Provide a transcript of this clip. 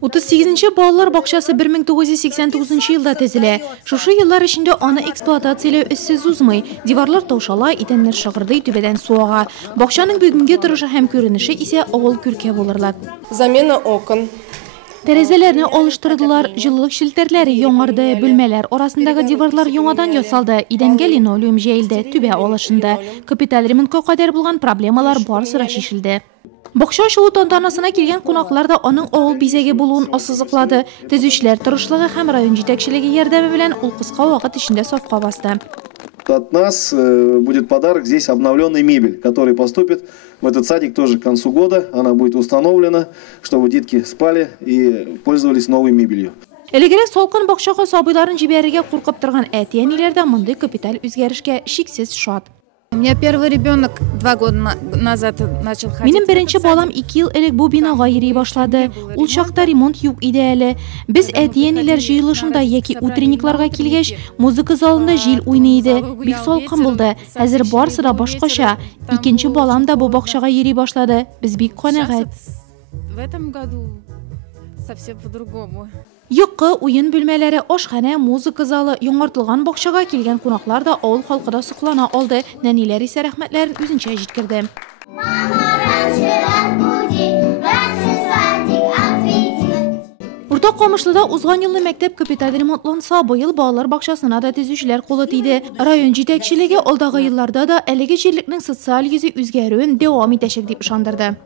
38-нче балалар бакчасы 1989 елда төзелә. Шушы еллар эчендә аны эксплуатацияләү эшсез узмый. Диварлар таушала, идәннәр шыгырдый, түбәдән су ага. Бакчаның бүгенге торышы һәм күренеше исә авыл күркә булырлык. Замена окон. Тәрәзәләрне алыштырдылар, җылылык челтәрләре яңарды, бүлмәләр арасындагы диварлар яңадан ясалды, идәнгә линолеум җәелде, түбә алышынды. Капиталь ремонтка кадәр булган проблемалар барысы шишелде. Бакча ачылу тантанасына килгән кунаклар да аның авыл бизәге булуын ассызыклады. Төзүчеләр тырышлыгы һәм район җитәкчелеге ярдәме белән ул кыска вакыт эчендә сафка басты. От нас будет подарок, здесь обновленная мебель, которая поступит в этот садик тоже к концу года. Она будет установлена, чтобы детки спали и пользовались новой мебелью. Элегерәк салкын бакчага сабыйларын җибәрергә куркып торган әти-әниләр дә мондый капиталь үзгәрешкә шиксез шат. У меня первый ребенок 2 года назад начал ходить. Минем беренче балам 2 ел элек бу бинага йөри башлады. Ул чакта ремонт юк иде әле. Без әти-әниләр җыелышында яки утренникларга килгәч, музыка залында җил уйный иде. Бик салкын булды. Хәзер барысы да башкача. Икенче балам да бу бакчага йөри башлады. Без бик канәгать. В этом году совсем по-другому. Йокы, уен бүлмәләре, ашхана, музыка залы, яңартылган бакчага килгән кунаклар да авыл халкы да соклана алды. Нәниләр исә рәхмәтләрен үзенчә җиткерде. Урта Камышлыда узган елны мәктәп капиталь ремонтланса, быел балалар бакчасына да төзүчеләр кулы тиде. Район җитәкчелеге алдагы елларда да әлеге җирлекнең социаль йөзе үзгәрүен дәвам итәчәк дип ышандырды.